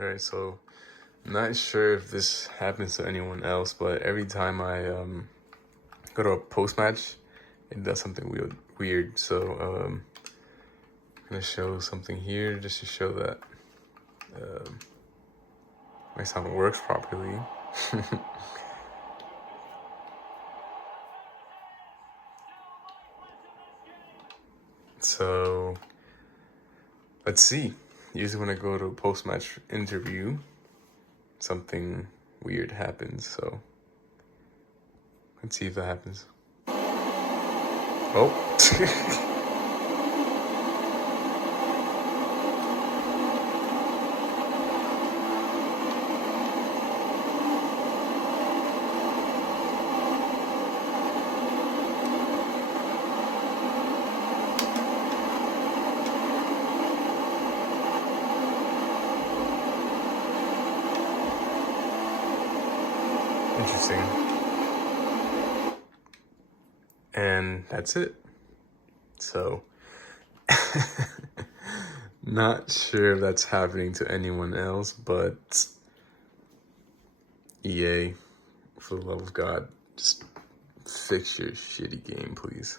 Alright, so not sure if this happens to anyone else, but every time I go to a post match, it does something weird. So I'm gonna show something here just to show that my sound works properly. So let's see. Usually when I go to a post match interview, something weird happens. So let's see if that happens. Oh. Interesting. And that's it. So not sure if that's happening to anyone else, but EA, for the love of God, just fix your shitty game, please.